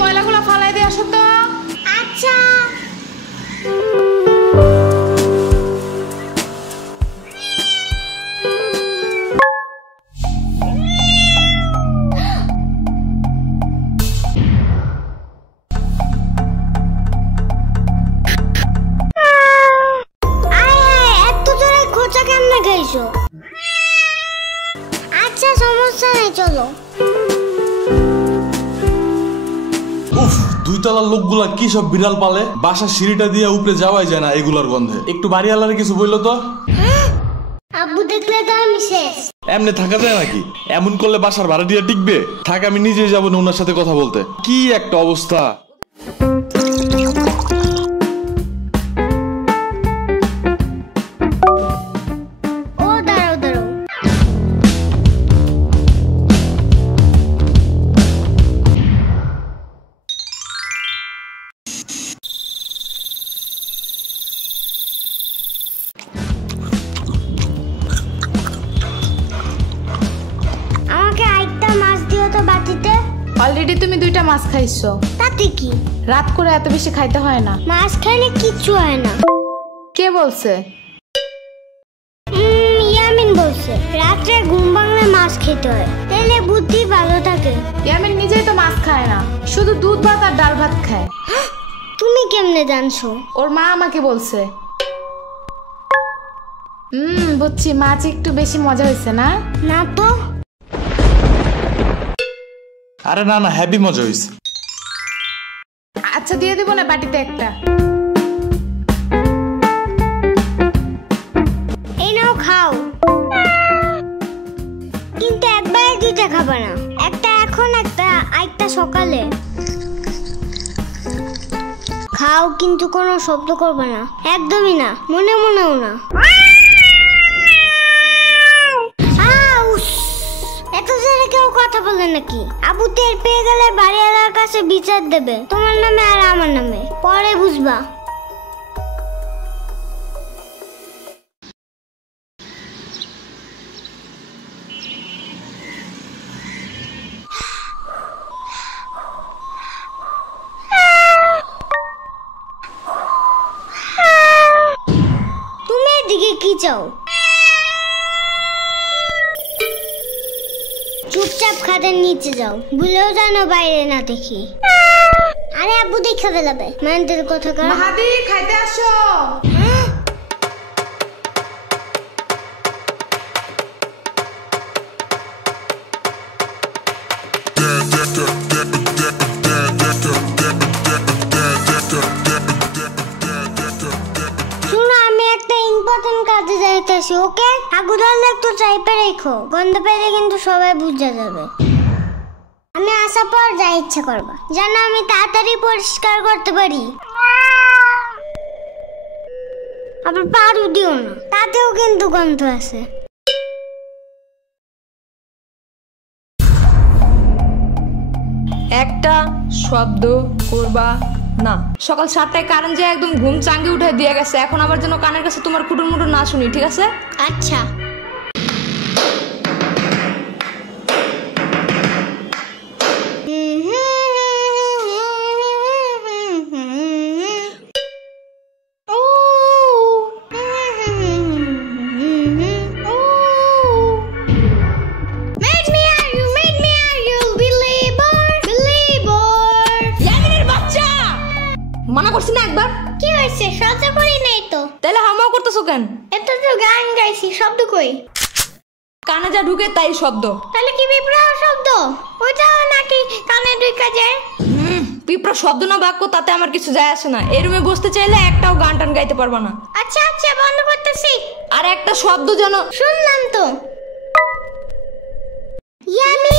ময়লাগুলো ফালাই দিয়ে আসো তো। আচ্ছা। আচ্ছা সমস্যা নেই, চলো। উফ, দুই তলার লোকগুলা কি সব বিড়াল পালে, বাসার সিঁড়িটা দিয়ে উপরে যাওয়াই যায় না এগুলার গন্ধে। একটু বাড়ি আলারে কিছু বললো তো। আব্বু দেখলে তো আমি শেষ। এমনি থাকা যায় নাকি? এমন করলে বাসার ভাড়াটিয়া টিকবে? থাক, আমি নিজেই যাবো না ওনার সাথে কথা বলতে। কি একটা অবস্থা। অলরেডি তুমি 2টা মাছ খাইছো, তাতে কি? রাত করে এত বেশি খাইতে হয় না। মাছ খাইলে কিচ্ছু হয় না। কে বলছে? ইয়ামিন বলছে রাত্রে ঘুম ভাঙলে মাছ খেতে হয়, তাহলে বুদ্ধি ভালো থাকে। ইয়ামিন নিজেই তো মাছ খায় না, শুধু দুধ ভাত আর ডাল ভাত খায়। তুমি কেমনে জানছো? ওর মা আমাকে বলছে। বুঝছি, মাছ একটু বেশি মজা হয়েছে না? না তো। আরে না না, হ্যাপি মজা হয়েছে। আচ্ছা দিয়ে দিব না বাটিতে একটা। এই নাও খাও, কিন্তু একবারে 2টা খাবে না। একটা এখন, একটা সকালে। খাও, কিন্তু কোনো শব্দ করবে না, একদমই না, মনে মনেও না। এত জোরে কেউ কথা বলে নাকি? আবু টের পেয়ে গেলে বাড়িওয়ালার কাছে বিচার দেবে, তোমার নামে আর আমার নামে, পরে বুঝবা। তুমি এদিকে কি চাও? চুপচাপ খাটের নিচে যাও, ভুলেও যেন বাইরে না দেখি। আরে আব্বু দেখে ফেলাবে, মানতের কথা কর। মাহাদি খাইতে আসো। শুনো, আমি একটা ইম্পর্টেন্ট কাজে যাইতেছি, ওকে? আগুদালে একটু চাইপে রেখো, গন্ধ পেলে কিন্তু সবাই বুঝে যাবে। আমি আসার পর যা ইচ্ছা করবা, যেন আমি তাড়াতাড়ি পরিষ্কার করতে পারি। আবার পারু দিও না, তাতেও কিন্তু গন্ধ আছে। একটা শব্দ করবা না। সকাল 7টায় কারেন্ট যে একদম ঘুম চাঙ্গে উঠে দিয়ে গেছে, এখন আবার যেন কানের কাছে তোমার কুটুর মুটুর না শুনি, ঠিক আছে? আচ্ছা। মানা করছি না একবার? কি হয়েছে? শব্দ করি নাই তো। তাহলে হামাও করতেছো কেন? এটা তো গান গাইছি, শব্দ কই? কানে যা ঢুকে তাই শব্দ। তাহলে কি পিঁপড়া শব্দ? ওইটাও নাকি কানে ঢুকে যায়? পিঁপড়া শব্দ না বাক্য তাতে আমার কিছু যায় আসে না। এই রুমে বসতে চাইলে একটাও গান টান গাইতে পারবা না। আচ্ছা আচ্ছা, বন্ধ করতেছি। আর একটা শব্দ যেন। শুনলাম তো। ইয়ামি